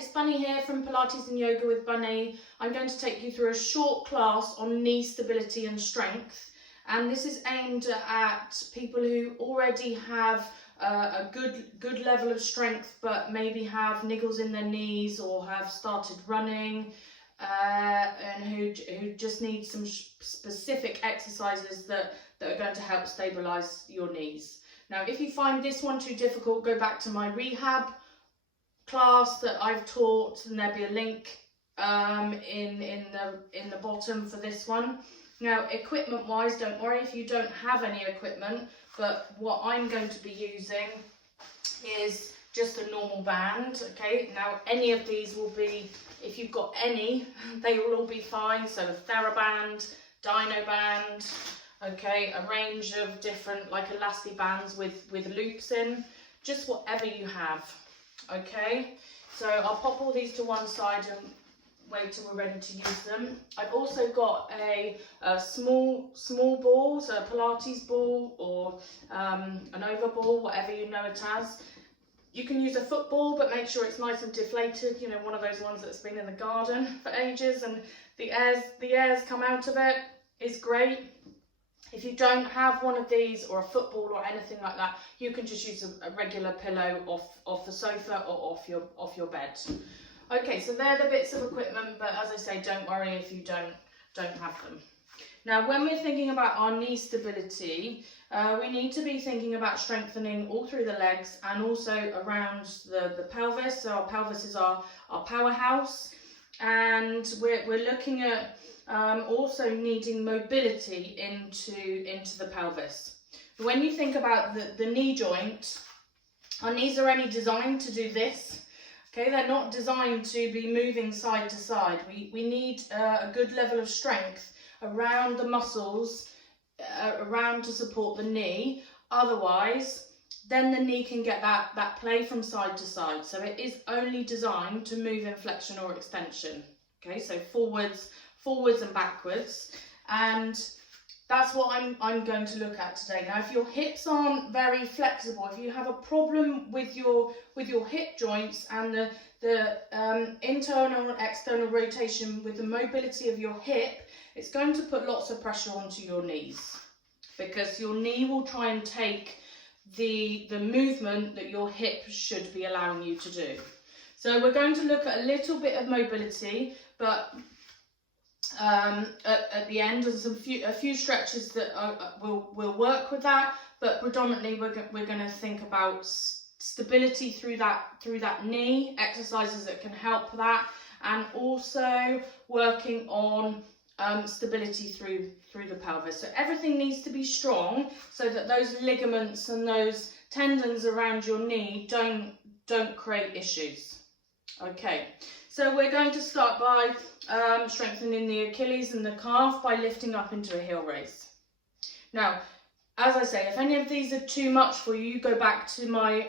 it's Bunny here from Pilates and Yoga with Bunny. I'm going to take you through a short class on knee stability and strength, and this is aimed at people who already have a good level of strength but maybe have niggles in their knees or have started running, and who just need some specific exercises that are going to help stabilize your knees. Now, if you find this one too difficult, go back to my rehab class that I've taught, and there'll be a link in the bottom for this one. Now, equipment wise, don't worry if you don't have any equipment, but what I'm going to be using is just a normal band. Okay, now any of these will be, if you've got any, they will all be fine. So a TheraBand, Dynaband, okay, a range of different like elastic bands with loops in, just whatever you have. Okay, so I'll pop all these to one side and wait till we're ready to use them. I've also got a small ball, so a Pilates ball or an over ball, whatever you know it as. You can use a football, but make sure it's nice and deflated, you know, one of those ones that's been in the garden for ages and the airs come out of it is great. If you don't have one of these or a football or anything like that, you can just use a regular pillow off the sofa or off your bed. Okay, so they're the bits of equipment, but as I say, don't worry if you don't have them. Now, when we're thinking about our knee stability, we need to be thinking about strengthening all through the legs and also around the pelvis. So our pelvis is our powerhouse, and we're looking at also needing mobility into the pelvis. When you think about the knee joint, our knees are only designed to do this. Okay, they're not designed to be moving side to side. We need a good level of strength around the muscles, around to support the knee. Otherwise, then the knee can get that play from side to side. So it is only designed to move in flexion or extension. Okay, so forwards and backwards, and that's what I'm going to look at today. Now, if your hips aren't very flexible, if you have a problem with your hip joints and the internal and external rotation with the mobility of your hip, it's going to put lots of pressure onto your knees, because your knee will try and take the movement that your hip should be allowing you to do. So we're going to look at a little bit of mobility, but at the end, and a few stretches that will work with that, but predominantly we're going to think about stability through that knee, exercises that can help that, and also working on stability through the pelvis. So everything needs to be strong so that those ligaments and those tendons around your knee don't create issues. Okay, so we're going to start by strengthening the Achilles and the calf by lifting up into a heel raise. Now, as I say, if any of these are too much for you, go back to my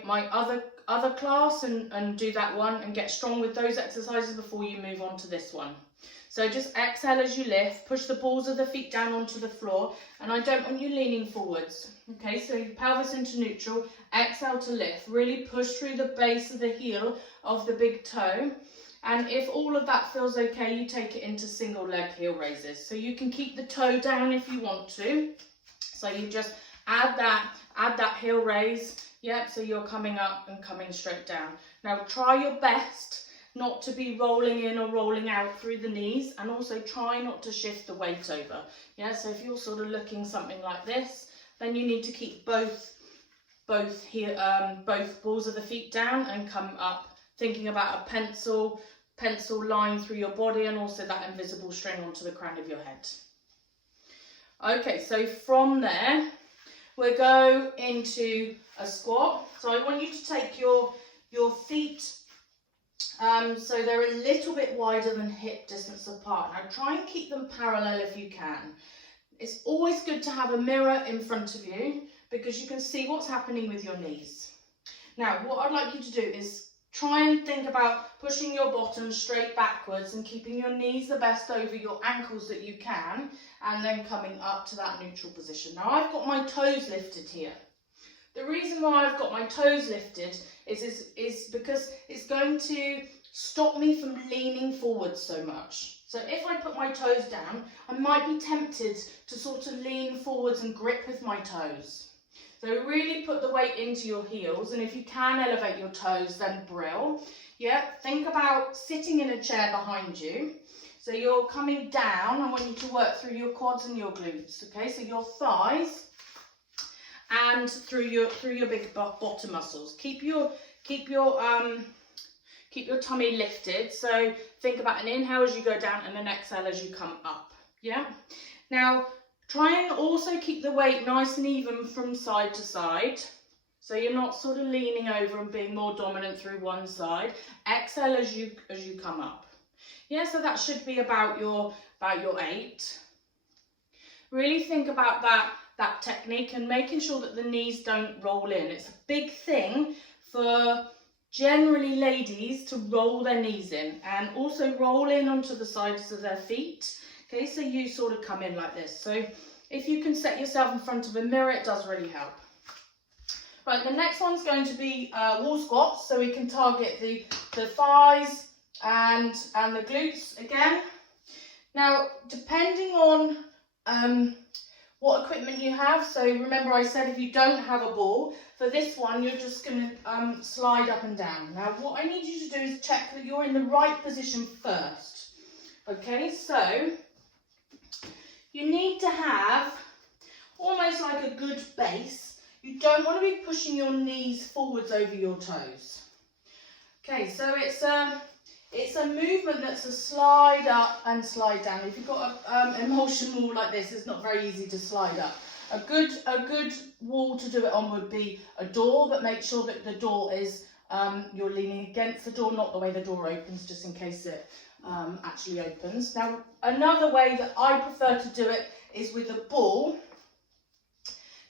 other class and do that one and get strong with those exercises before you move on to this one. So just exhale as you lift, push the balls of the feet down onto the floor, and I don't want you leaning forwards. Okay, so your pelvis into neutral, exhale to lift, really push through the base of the heel of the big toe. And if all of that feels okay, you take it into single leg heel raises. So you can keep the toe down if you want to. So you just add that heel raise. Yep, so you're coming up and coming straight down. Now try your best not to be rolling in or rolling out through the knees, and also try not to shift the weight over. Yeah, so if you're sort of looking something like this, then you need to keep both balls of the feet down and come up, thinking about a pencil line through your body, and also that invisible string onto the crown of your head. Okay, so from there, we'll go into a squat. So I want you to take your feet, so they're a little bit wider than hip distance apart. Now try and keep them parallel if you can. It's always good to have a mirror in front of you, because you can see what's happening with your knees. Now, what I'd like you to do is try and think about pushing your bottom straight backwards and keeping your knees the best over your ankles that you can, and then coming up to that neutral position. Now, I've got my toes lifted here. The reason why I've got my toes lifted is because it's going to stop me from leaning forward so much. So if I put my toes down, I might be tempted to sort of lean forwards and grip with my toes. So really put the weight into your heels, and if you can elevate your toes, then brill. Yeah, think about sitting in a chair behind you. So you're coming down. I want you to work through your quads and your glutes, okay? So your thighs and through your big bottom muscles. Keep your tummy lifted. So think about an inhale as you go down and an exhale as you come up. Yeah. Now try and also keep the weight nice and even from side to side. So you're not sort of leaning over and being more dominant through one side. Exhale as you come up. Yeah, so that should be about your 8. Really think about that technique and making sure that the knees don't roll in. It's a big thing for generally ladies to roll their knees in and also roll in onto the sides of their feet. Okay, so you sort of come in like this. So if you can set yourself in front of a mirror, it does really help. Right, the next one's going to be wall squats, so we can target the thighs and the glutes again. Now, depending on what equipment you have, so remember I said if you don't have a ball, for this one you're just going to slide up and down. Now, what I need you to do is check that you're in the right position first. Okay, so you need to have almost like a good base. You don't want to be pushing your knees forwards over your toes. Okay, so it's a movement that's a slide up and slide down. If you've got an emulsion wall like this, it's not very easy to slide up. A good wall to do it on would be a door, but make sure that the door is, you're leaning against the door, not the way the door opens, just in case it actually opens. Now, another way that I prefer to do it is with a ball.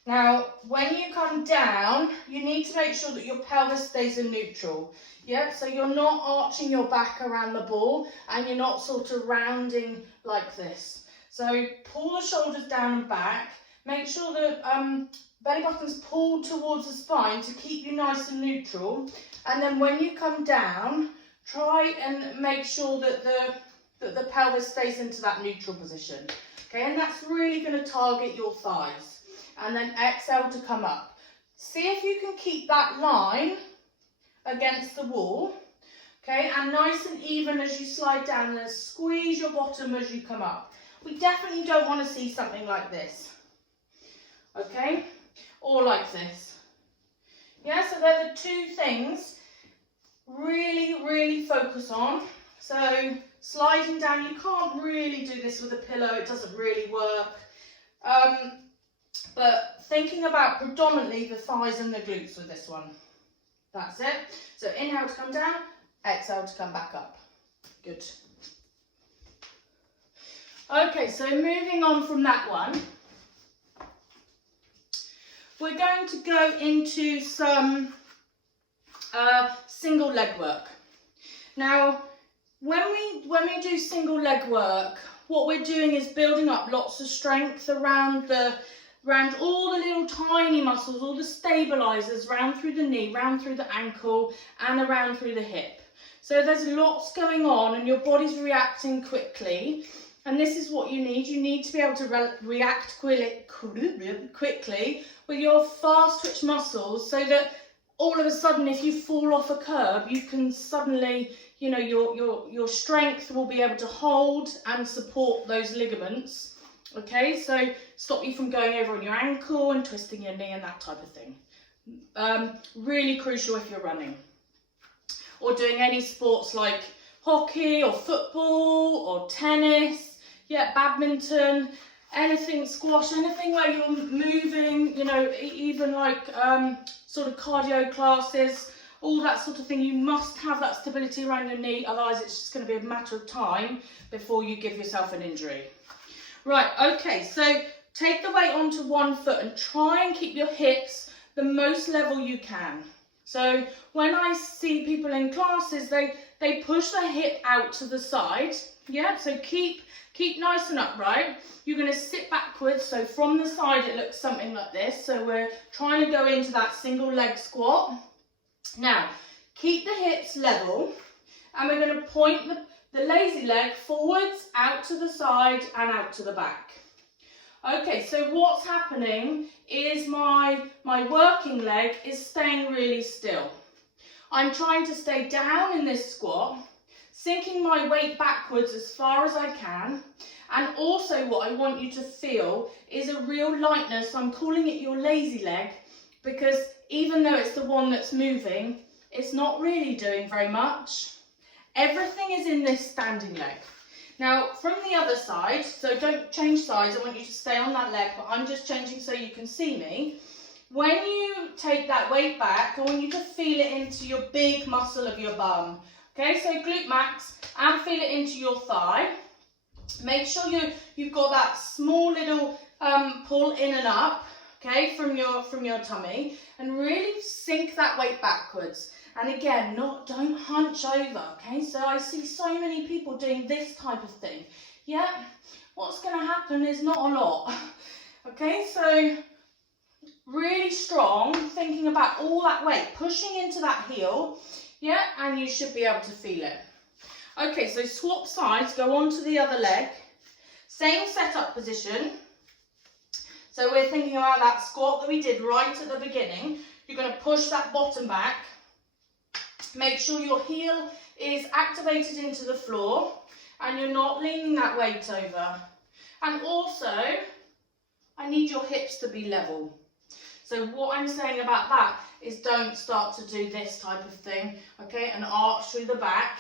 Now, when you come down, you need to make sure that your pelvis stays in neutral. Yeah, so you're not arching your back around the ball and you're not sort of rounding like this. So pull the shoulders down and back. Make sure the belly button's pulled towards the spine to keep you nice and neutral. And then when you come down, try and make sure that the pelvis stays into that neutral position. Okay, and that's really going to target your thighs. And then exhale to come up. See if you can keep that line against the wall. Okay, and nice and even as you slide down, and squeeze your bottom as you come up. We definitely don't want to see something like this. Okay, or like this. Yeah, so they're the two things really focus on. So sliding down, you can't really do this with a pillow, it doesn't really work. But thinking about predominantly the thighs and the glutes with this one. That's it. So inhale to come down, exhale to come back up. Good. Okay, so moving on from that one, we're going to go into some single leg work. Now, when we do single leg work, what we're doing is building up lots of strength around all the little tiny muscles, all the stabilizers, round through the knee, round through the ankle, and around through the hip. So there's lots going on and your body's reacting quickly. And this is what you need. You need to be able to react quickly with your fast twitch muscles, so that all of a sudden, if you fall off a curb, you can suddenly, you know, your strength will be able to hold and support those ligaments. Okay, so stop you from going over on your ankle and twisting your knee and that type of thing. Really crucial if you're running or doing any sports like hockey or football or tennis, yeah, badminton, anything, squash, anything where you're moving, you know, even like sort of cardio classes, all that sort of thing. You must have that stability around your knee, otherwise it's just going to be a matter of time before you give yourself an injury. Right, okay, so take the weight onto one foot and try and keep your hips the most level you can. So when I see people in classes, they push their hip out to the side. Yeah, so keep nice and upright. You're going to sit backwards, so from the side it looks something like this. So we're trying to go into that single leg squat. Now, keep the hips level and we're going to point the lazy leg forwards, out to the side and out to the back. Okay, so what's happening is my working leg is staying really still. I'm trying to stay down in this squat, sinking my weight backwards as far as I can. And also what I want you to feel is a real lightness. I'm calling it your lazy leg because even though it's the one that's moving, it's not really doing very much. Everything is in this standing leg. Now from the other side, so don't change sides, I want you to stay on that leg, but I'm just changing so you can see me. When you take that weight back, I want you to feel it into your big muscle of your bum. Okay, so glute max and feel it into your thigh. Make sure you've got that small little pull in and up, okay, from your tummy, and really sink that weight backwards. And again, don't hunch over, okay? So I see so many people doing this type of thing. Yeah, what's going to happen is not a lot. Okay, so really strong, thinking about all that weight, pushing into that heel, yeah, and you should be able to feel it. Okay, so swap sides, go on to the other leg. Same setup position. So we're thinking about that squat that we did right at the beginning. You're going to push that bottom back. Make sure your heel is activated into the floor and you're not leaning that weight over. And also, I need your hips to be level. So what I'm saying about that is don't start to do this type of thing, okay, and arch through the back.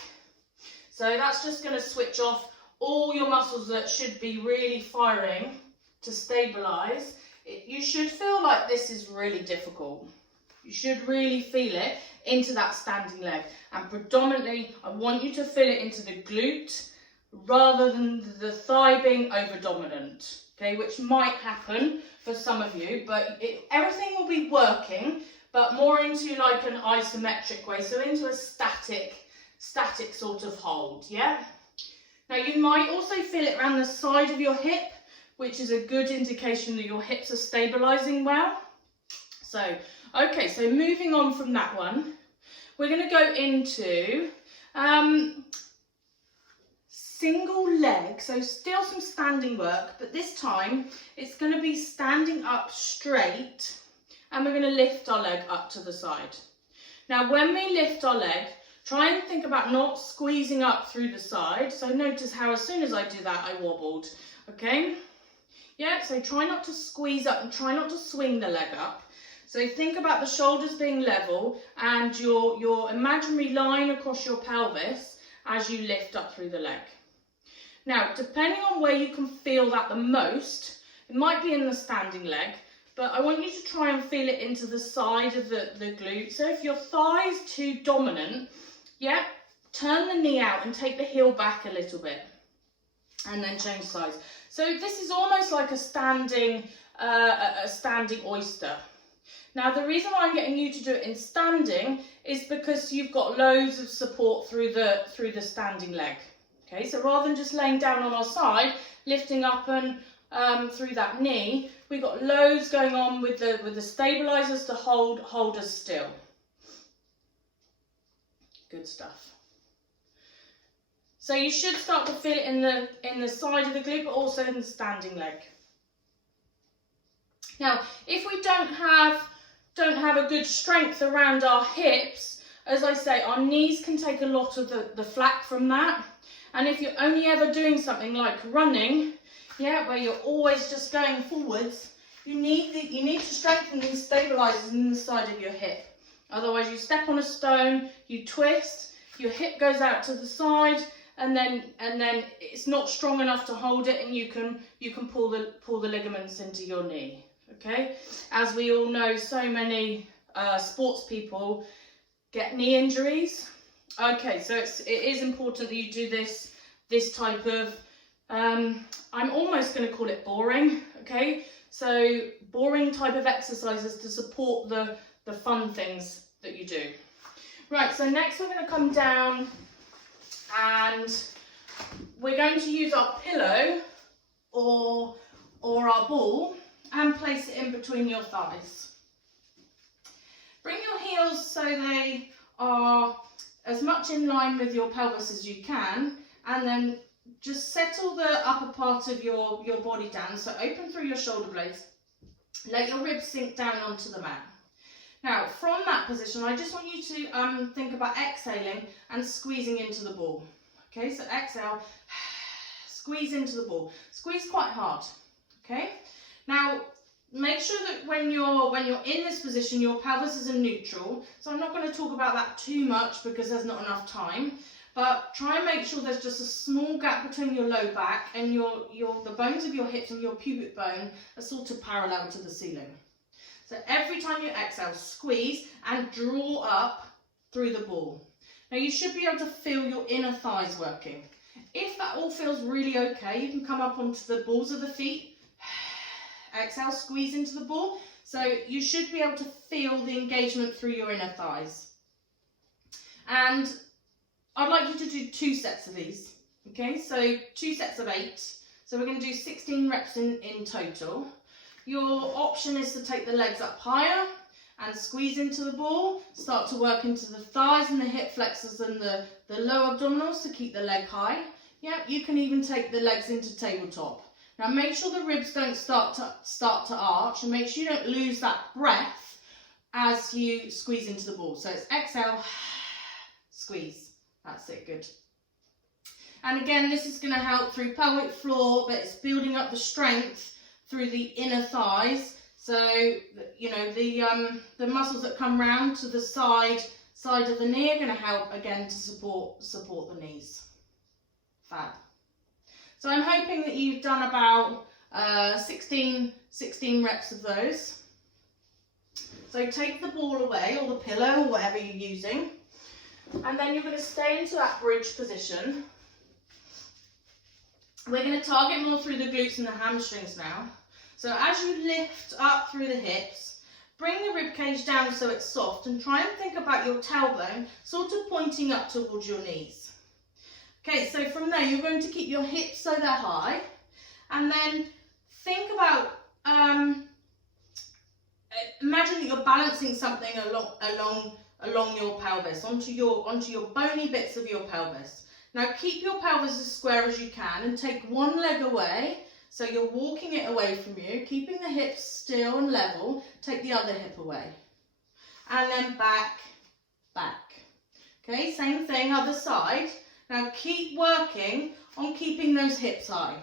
So that's just going to switch off all your muscles that should be really firing to stabilise. You should feel like this is really difficult. You should really feel it into that standing leg. And predominantly, I want you to feel it into the glute rather than the thigh being over dominant, okay, which might happen for some of you, but everything will be working, but more into like an isometric way, so into a static sort of hold, yeah? Now you might also feel it around the side of your hip, which is a good indication that your hips are stabilising well. So, okay, so moving on from that one, we're going to go into single leg, so still some standing work, but this time it's going to be standing up straight and we're going to lift our leg up to the side. Now when we lift our leg, try and think about not squeezing up through the side. So notice how as soon as I do that, I wobbled, okay? Yeah, so try not to squeeze up and try not to swing the leg up. So think about the shoulders being level and your imaginary line across your pelvis as you lift up through the leg. Now, depending on where you can feel that the most, it might be in the standing leg, but I want you to try and feel it into the side of the glute. So if your thigh is too dominant, yeah, turn the knee out and take the heel back a little bit and then change sides. So this is almost like a standing oyster. Now the reason why I'm getting you to do it in standing is because you've got loads of support through the standing leg. Okay, so rather than just laying down on our side, lifting up and through that knee, we've got loads going on with the stabilizers to hold us still. Good stuff. So you should start to feel it in the side of the glute, but also in the standing leg. Now, if we don't have a good strength around our hips, as I say, our knees can take a lot of the flack from that. And if you're only ever doing something like running, yeah, where you're always just going forwards, you need to strengthen these stabilizers in the side of your hip. Otherwise, you step on a stone, you twist, your hip goes out to the side, and then it's not strong enough to hold it, and you can pull the ligaments into your knee. Okay, as we all know, so many sports people get knee injuries. Okay, so it is important that you do this type of, I'm almost going to call it boring, okay? So boring type of exercises to support the fun things that you do. Right, so next we're going to come down and we're going to use our pillow or our ball and place it in between your thighs. Bring your heels so they are as much in line with your pelvis as you can, and then just settle the upper part of your body down. So open through your shoulder blades, let your ribs sink down onto the mat. Now from that position, I just want you to think about exhaling and squeezing into the ball. Okay, so exhale, squeeze into the ball, squeeze quite hard. Okay, now make sure that when you're in this position, your pelvis is in neutral. So I'm not going to talk about that too much because there's not enough time. But try and make sure there's just a small gap between your low back and the bones of your hips and your pubic bone are sort of parallel to the ceiling. So every time you exhale, squeeze and draw up through the ball. Now you should be able to feel your inner thighs working. If that all feels really okay, you can come up onto the balls of the feet. Exhale, squeeze into the ball. So you should be able to feel the engagement through your inner thighs. And I'd like you to do 2 sets of these. Okay, so 2 sets of 8. So we're going to do 16 reps in total. Your option is to take the legs up higher and squeeze into the ball. Start to work into the thighs and the hip flexors and the lower abdominals to keep the leg high. Yeah, you can even take the legs into tabletop. Now make sure the ribs don't start to arch, and make sure you don't lose that breath as you squeeze into the ball. So it's exhale, squeeze. That's it, good. And again, this is going to help through pelvic floor, but it's building up the strength through the inner thighs. So, you know, the muscles that come round to the side of the knee are going to help again to support the knees. Fab. So I'm hoping that you've done about 16 reps of those. So take the ball away, or the pillow, or whatever you're using. And then you're going to stay into that bridge position. We're going to target more through the glutes and the hamstrings now. So as you lift up through the hips, bring the rib cage down so it's soft, and try and think about your tailbone sort of pointing up towards your knees. Okay, so from there you're going to keep your hips so they're high, and then think about, imagine that you're balancing something along your pelvis, onto your bony bits of your pelvis. Now keep your pelvis as square as you can and take one leg away, so you're walking it away from you, keeping the hips still and level. Take the other hip away, and then back. Okay, same thing, other side. Now keep working on keeping those hips high.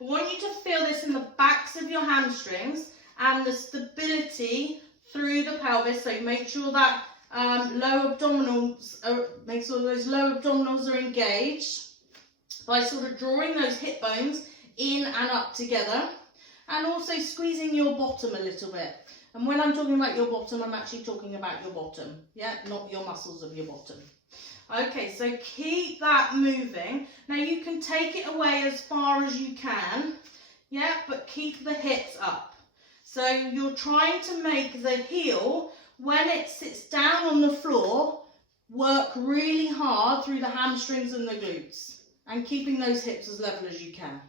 I want you to feel this in the backs of your hamstrings and the stability through the pelvis. So you make sure that low abdominals are engaged by sort of drawing those hip bones in and up together, and also squeezing your bottom a little bit. And when I'm talking about your bottom, I'm actually talking about your bottom, yeah, not your muscles of your bottom. Okay, so keep that moving. Now you can take it away as far as you can, yeah, but keep the hips up. So you're trying to make the heel, when it sits down on the floor, work really hard through the hamstrings and the glutes, and keeping those hips as level as you can.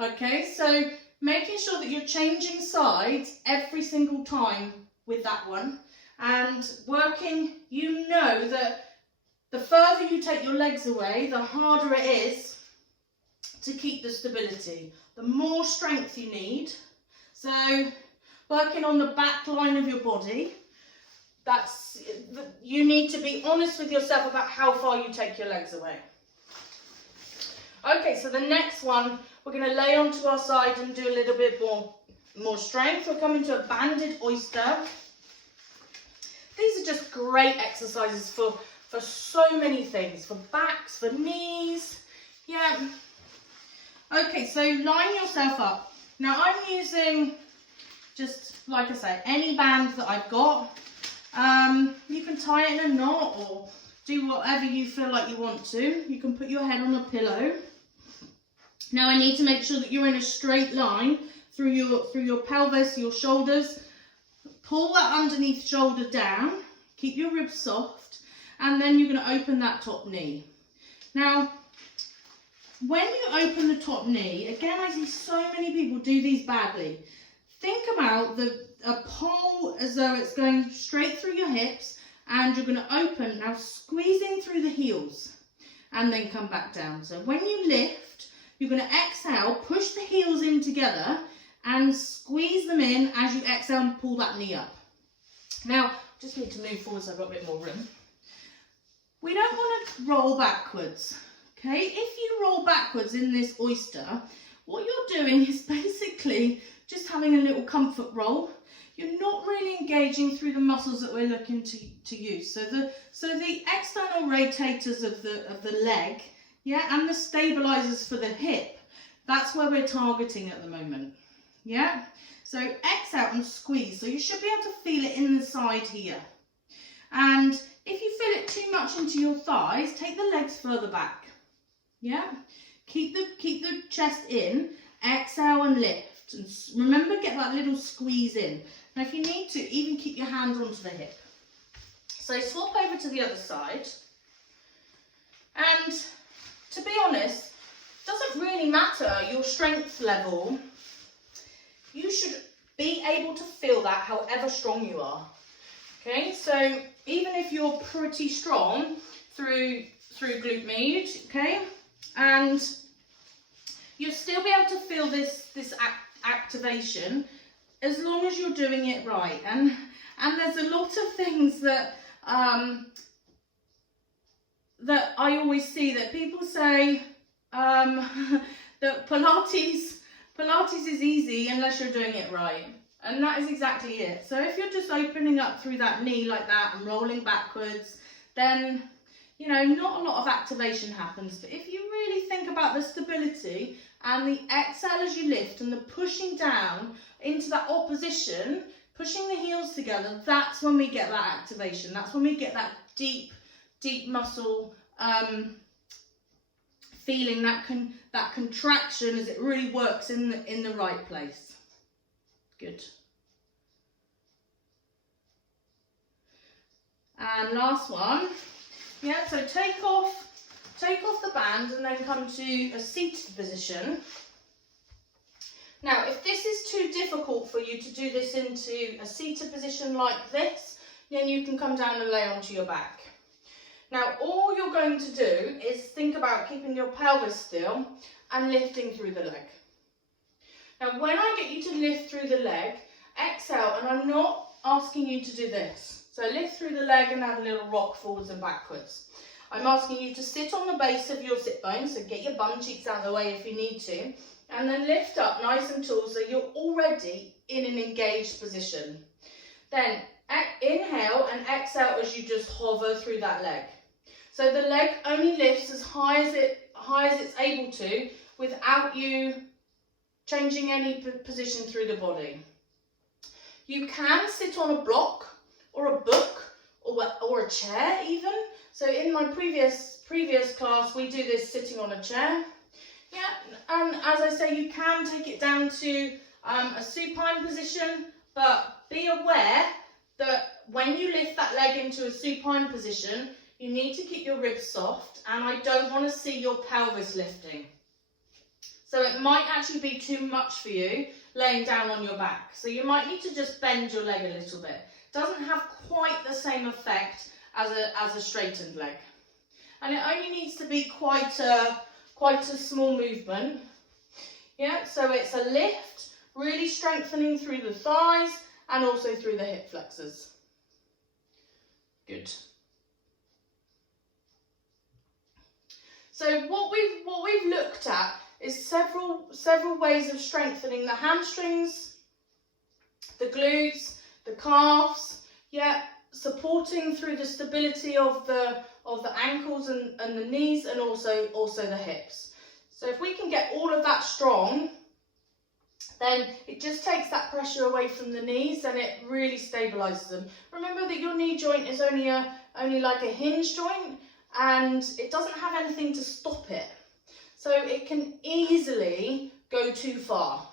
Okay, so making sure that you're changing sides every single time with that one, and working, you know that the further you take your legs away, the harder it is to keep the stability, the more strength you need. So working on the back line of your body, you need to be honest with yourself about how far you take your legs away. Okay, so the next one, we're going to lay onto our side and do a little bit more strength. We're coming to a banded oyster. These are just great exercises for so many things, for backs, for knees, yeah. Okay, so line yourself up. Now I'm using, just like I say, any band that I've got. You can tie it in a knot or do whatever you feel like you want to. You can put your head on a pillow. Now I need to make sure that you're in a straight line through your pelvis, your shoulders. Pull that underneath shoulder down, keep your ribs soft, and then you're going to open that top knee. Now, when you open the top knee, again, I see so many people do these badly. Think about a pole as though it's going straight through your hips, and you're going to open, now squeezing through the heels and then come back down. So when you lift, you're going to exhale, push the heels in together and squeeze them in as you exhale and pull that knee up. Now, just need to move forward so I've got a bit more room. We don't want to roll backwards, okay? If you roll backwards in this oyster, what you're doing is basically just having a little comfort roll. You're not really engaging through the muscles that we're looking to use. So the external rotators of the leg, yeah, and the stabilizers for the hip, that's where we're targeting at the moment, yeah? So exhale and squeeze. So you should be able to feel it in the side here. And if you feel it too much into your thighs, take the legs further back, yeah? Keep the chest in, exhale and lift. And remember, get that little squeeze in. Now if you need to, even keep your hands onto the hip. So swap over to the other side. And to be honest, it doesn't really matter your strength level. You should be able to feel that however strong you are. Okay, so even if you're pretty strong through glute med, okay, and you'll still be able to feel this activation as long as you're doing it right. And there's a lot of things that that I always see that people say that Pilates is easy unless you're doing it right. And that is exactly it. So if you're just opening up through that knee like that and rolling backwards, then, you know, not a lot of activation happens. But if you really think about the stability and the exhale as you lift and the pushing down into that opposition, pushing the heels together, that's when we get that activation. That's when we get that deep muscle feeling, that contraction as it really works in the right place. Good. And last one. Yeah, so take off the band and then come to a seated position. Now, if this is too difficult for you to do this into a seated position like this, then you can come down and lay onto your back. Now, all you're going to do is think about keeping your pelvis still and lifting through the leg. Now, when I get you to lift through the leg, exhale, and I'm not asking you to do this. So lift through the leg and have a little rock forwards and backwards. I'm asking you to sit on the base of your sit bones, so get your bum cheeks out of the way if you need to, and then lift up nice and tall so you're already in an engaged position. Then inhale and exhale as you just hover through that leg. So the leg only lifts as high as it's able to without you changing any position through the body. You can sit on a block or a book or a chair even. So in my previous class, we do this sitting on a chair. Yeah, and as I say, you can take it down to a supine position, but be aware that when you lift that leg into a supine position, you need to keep your ribs soft, and I don't want to see your pelvis lifting. So it might actually be too much for you laying down on your back. So you might need to just bend your leg a little bit. Doesn't have quite the same effect as a straightened leg. And it only needs to be quite a small movement. Yeah, so it's a lift, really strengthening through the thighs and also through the hip flexors. Good. So what we've looked at is several ways of strengthening the hamstrings, the glutes, the calves, yeah, supporting through the stability of the ankles and the knees, and also the hips. So if we can get all of that strong, then it just takes that pressure away from the knees and it really stabilizes them. Remember that your knee joint is only like a hinge joint, and it doesn't have anything to stop it. So it can easily go too far.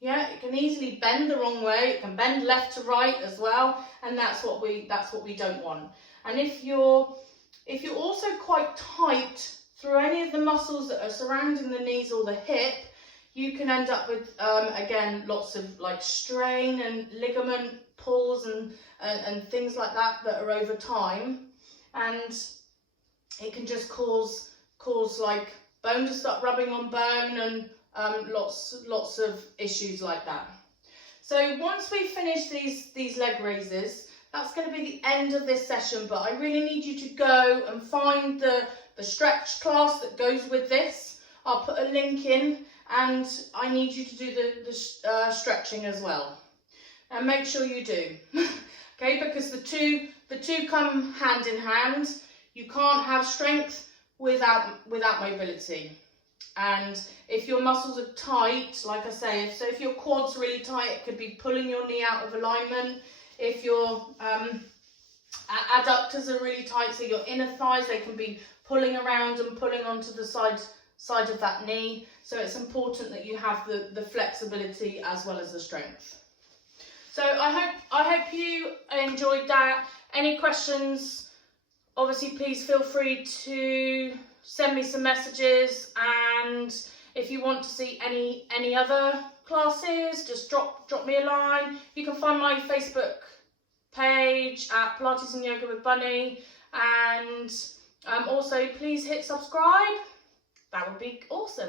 Yeah, it can easily bend the wrong way. It can bend left to right as well, and that's what we don't want. And if you're also quite tight through any of the muscles that are surrounding the knees or the hip, you can end up with again lots of like strain and ligament pulls and things like that are over time, and it can just cause like bone to start rubbing on bone and lots of issues like that. So once we finish these leg raises, that's going to be the end of this session, but I really need you to go and find the stretch class that goes with this. I'll put a link in, and I need you to do the stretching as well. And make sure you do, okay, because the two come hand in hand. You can't have strength without mobility. And if your muscles are tight, like I say, if your quad's really tight, it could be pulling your knee out of alignment. If your adductors are really tight, so your inner thighs, they can be pulling around and pulling onto the side of that knee. So it's important that you have the flexibility as well as the strength. So I hope you enjoyed that. Any questions, obviously please feel free to send me some messages, and if you want to see any other classes, just drop me a line. You can find my Facebook page at Pilates and Yoga with Bunny, and also please hit subscribe. That would be awesome.